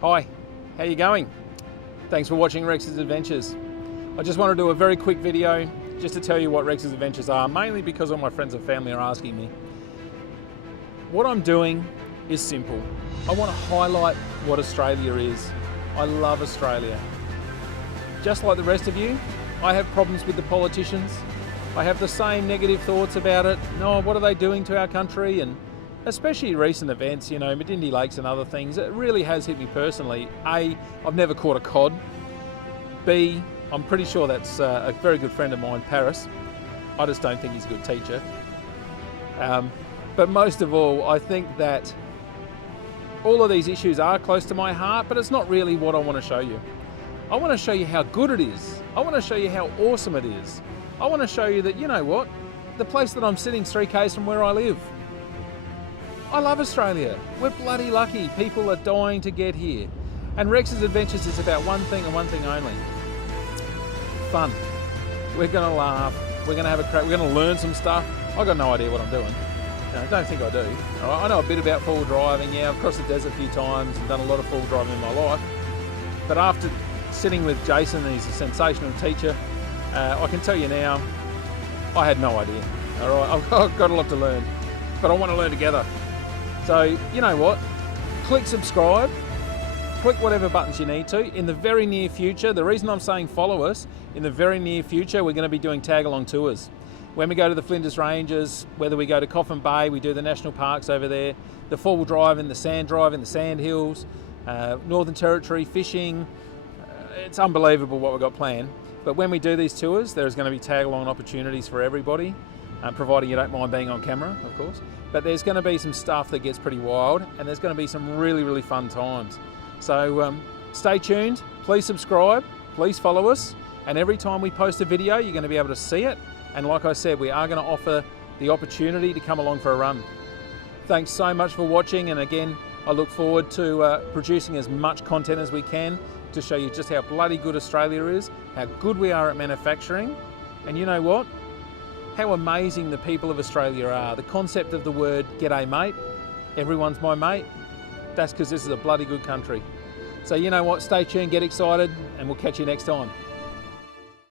Hi, how you going? Thanks for watching Rex's Adventures. I just want to do a very quick video just to tell you what Rex's Adventures are, mainly because all my friends and family are asking me. What I'm doing is simple. I want to highlight what Australia is. I love Australia. Just like the rest of you, I have problems with the politicians. I have the same negative thoughts about it. No, what are they doing to our country? And especially recent events, you know, Medindi Lakes and other things, it really has hit me personally. A, I've never caught a cod. B, I'm pretty sure that's a very good friend of mine, Paris. I just don't think he's a good teacher. But most of all, I think that all of these issues are close to my heart, but it's not really what I want to show you. I want to show you how good it is. I want to show you how awesome it is. I want to show you that, you know what, the place that I'm sitting is 3 k's from where I live. I love Australia. We're bloody lucky. People are dying to get here. And Rex's Adventures is about one thing and one thing only. Fun. We're going to laugh. We're going to have a crack. We're going to learn some stuff. I've got no idea what I'm doing. No, I don't think I do. All right, I know a bit about full driving. Yeah, I've crossed the desert a few times and done a lot of full driving in my life. But after sitting with Jason, he's a sensational teacher, I can tell you now, I had no idea. All right, I've got a lot to learn, but I want to learn together. So, you know what? Click subscribe, click whatever buttons you need to. In the very near future, the reason I'm saying follow us, in the very near future, we're going to be doing tag-along tours. When we go to the Flinders Ranges, whether we go to Coffin Bay, we do the national parks over there, the four-wheel drive in the sand hills, Northern Territory, fishing. It's unbelievable what we've got planned. But when we do these tours, there's going to be tag-along opportunities for everybody, providing you don't mind being on camera, of course. But there's going to be some stuff that gets pretty wild, and there's going to be some really, really fun times. So stay tuned, please subscribe, please follow us, and every time we post a video, you're going to be able to see it. And like I said, we are going to offer the opportunity to come along for a run. Thanks so much for watching, and again, I look forward to producing as much content as we can to show you just how bloody good Australia is, how good we are at manufacturing, and you know what? How amazing the people of Australia are. The concept of the word, g'day mate, everyone's my mate, that's because this is a bloody good country. So you know what, stay tuned, get excited, and we'll catch you next time.